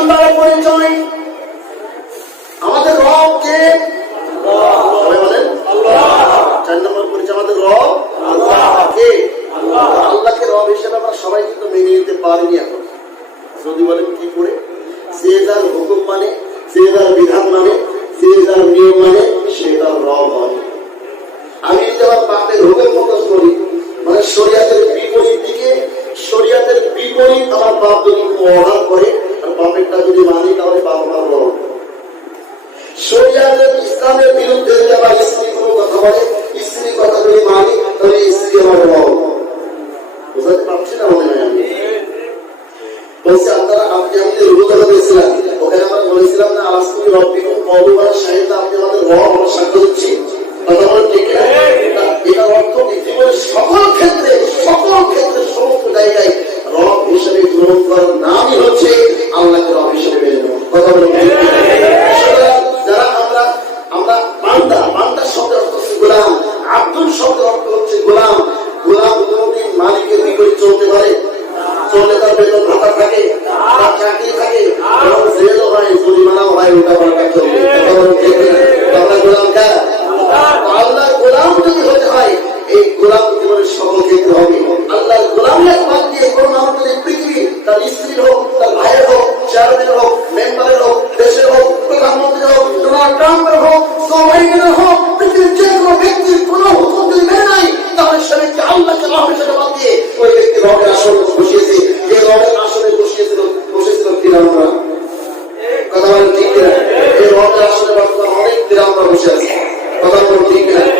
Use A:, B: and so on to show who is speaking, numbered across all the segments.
A: Number পরিচয় আমাদের রব কে? চার নম্বর পরিচয় আমাদের রব? কে? আল্লাহকে রব হিসেবে আমরা সবাই কিন্তু মেনে নিতে পারিনি এখন। যদি বলেন কি করে? যে যার হুকুম মানে যে যার বিধান মানে যে যার নিয়ম মানে সে তার রব হয়। আমি যদি আমার বাপের হুকুম মতো করি মানে শরিয়াতের বিপরীত দিকে, শরিয়াতের বিপরীত আমার বাপ যদি অর্ডার করে আর যদি মানি, তাহলে বাপ আমার রব শরিয়াতের ইসলামের বিরুদ্ধে আমার স্ত্রী কোনো কথা বলে স্ত্রীর কথা যদি মানি, তাহলে স্ত্রী আমার বুঝাতে পারছি না মনে হয় সকল ক্ষেত্রে সকল ক্ষেত্রে সমস্ত জায়গায় রব হিসেবে গ্রহণ করার নামই হচ্ছে আল্লাহকে রব হিসেবে মেনে নেওয়া কথা? সুতরাং যারা আমরা আমরা বান্দা বান্দার শব্দের অর্থ হচ্ছে গোলাম, আব্দুল শব্দের অর্থ হচ্ছে গোলাম। গোলাম কোনদিন মালিকের বিপরীত চলতে পারে, চললে তার বেতন ভাতা থাকে, তার চাকরি থাকে, এবং জেলও হয় জরিমানাও হয় ওটা পাল্টা চলবে? আমরা গোলাম কার? আল্লাহর গোলাম যদি হতে হয়, এই গোলাম জীবনের সকল ক্ষেত্রে হবে। আল্লাহর গোলামি বাদ দিয়ে কোন পৃথিবী তার স্ত্রী হোক, তার ভাইয়ের হোক, চেয়ারম্যানের হোক, মেম্বারের হোক, দেশের হোক প্রধানমন্ত্রী হোক, ডোনাল্ড ট্রাম্পের হোক জো বাইডেনের হোক, পৃথিবীর যে কোনো ব্যক্তির কোনো হুকুম যদি মেনে নাই তাহলে সে ব্যক্তি আল্লাহকে রব হিসেবে বাদ দিয়ে ওই ব্যক্তি রবের আসনে বসিয়েছে। যে রবের আসনে বসিয়েছিল, বসেছিল ফিরাউনরা কথা বলেন ঠিক কিনা? এই রবের আসনে বর্তমানে অনেক ফিরাউনরা বসে আছে। কথা বলেন ঠিক কিনা?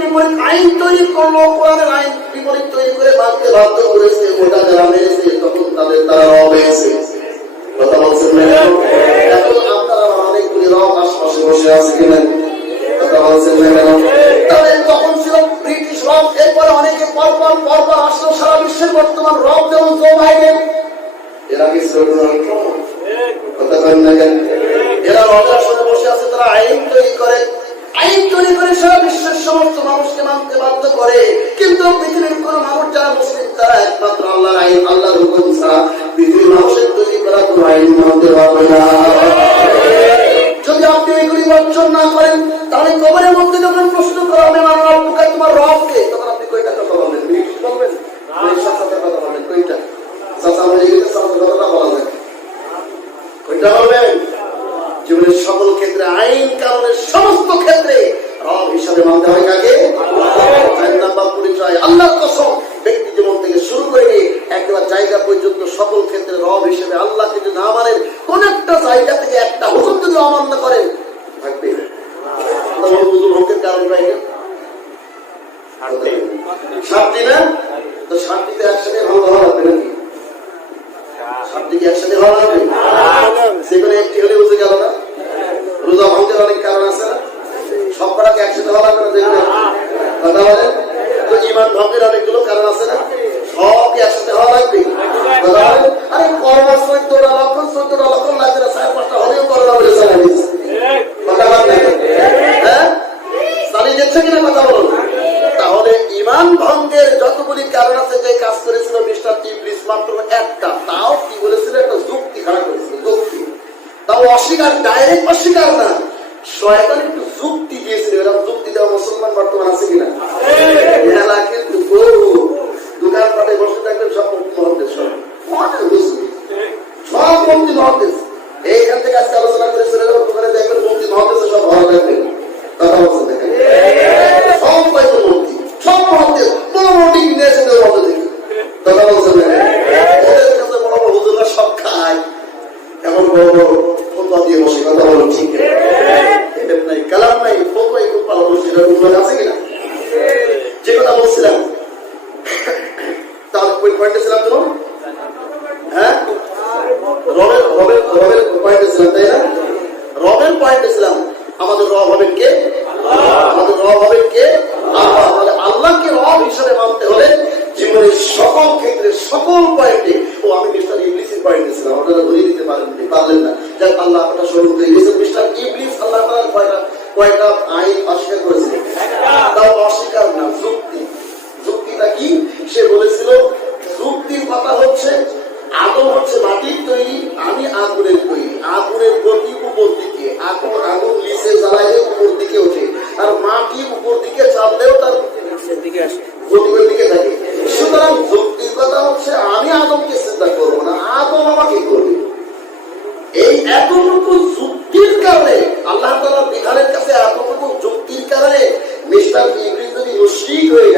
A: বিপরীত আইন তৈরি করল, কোরআনের আইন বিপরীত তৈরি করে মানতে বাধ্য করেছে ওটা যারা মেরেছে তখন তাদের তারা রব হয়েছে কথা বলছেন? এখন আপনারা অনেকগুলি রব আশপাশে বসে আছে কিনা কথা বলছেন? তবে তখন ছিল ব্রিটিশ রব এরপরে অনেকে পরপর পরপর আসলো, সারা বিশ্বের বর্তমান রব যেমন জো বাইডেন, এরা কি কথা কেন? এরা রবের সাথে বসে আছে তৈরি আপনি না করেন, তাহলে কবরের মধ্যে যখন প্রশ্ন করা হবে আমার তোমার রবকে, তখন আপনি কথা সকল ক্ষেত্রে রব একবার জায়গা পর্যন্ত সকল ক্ষেত্রে রব হিসেবে আল্লাহকে যদি না মানেন কোন একটা জায়গা থেকে একটা হুকুম যদি অমান্য করেন সাতটি না? তো সাতটিতে একসাথে ভালো ভালো লাগবে নাকি? সাতটি কি একসাথে ভালো লাগবে সেখানে একটি হলে বুঝে গেল না? রোজা ভাঙতে অনেক কারণ আছে না? সব কটাকে একসাথে ভালো লাগবে না দেখবে কথা বলেন? তো ইমান ভঙ্গের অনেকগুলো কারণ আছে না? সব কি একসাথে ভালো লাগবে। আরে কর্ম লক্ষণ চোদ্দটা লক্ষণ অস্বীকার ডাইরেক্ট অস্বীকার না। শয়তান একটু যুক্তি দিয়েছিল এরকম যুক্তি দেওয়া মুসলমান বর্তমান আছে কিনা? মেলা কিন্তু গরু দোকান পাটে বসে থাকলে সব সব। মহন্তের এইখান থেকে আজকে আলোচনা করে চলে যাব, দোকানে দেখবেন মুক্তি মহন্তের সব ভালো লাগবে। সব খায়। এখন বড় বড় দিয়ে বসে কথা ঠিক নাই, কালাম নাই হ্যাঁ? তাই না? পয়েন্টে ছিলাম, আমাদের রব হবেন কে? আমাদের কে? আল্লাহকে রব হিসেবে মানতে হলে সকল ক্ষেত্রে সকল পয়েন্টে ও আমি মিস্টার ইংলিশের পয়েন্টে ছিলাম আপনারা ধরিয়ে দিতে পারেন পারলেন না। যাক আল্লাহ আপনার শুরু করে দিয়েছেন মিস্টার ইংলিশ আল্লাহ কয়টা কয়টা আইন অস্বীকার করেছে? তাও অস্বীকার না যুক্তি। যুক্তিটা কি? যদি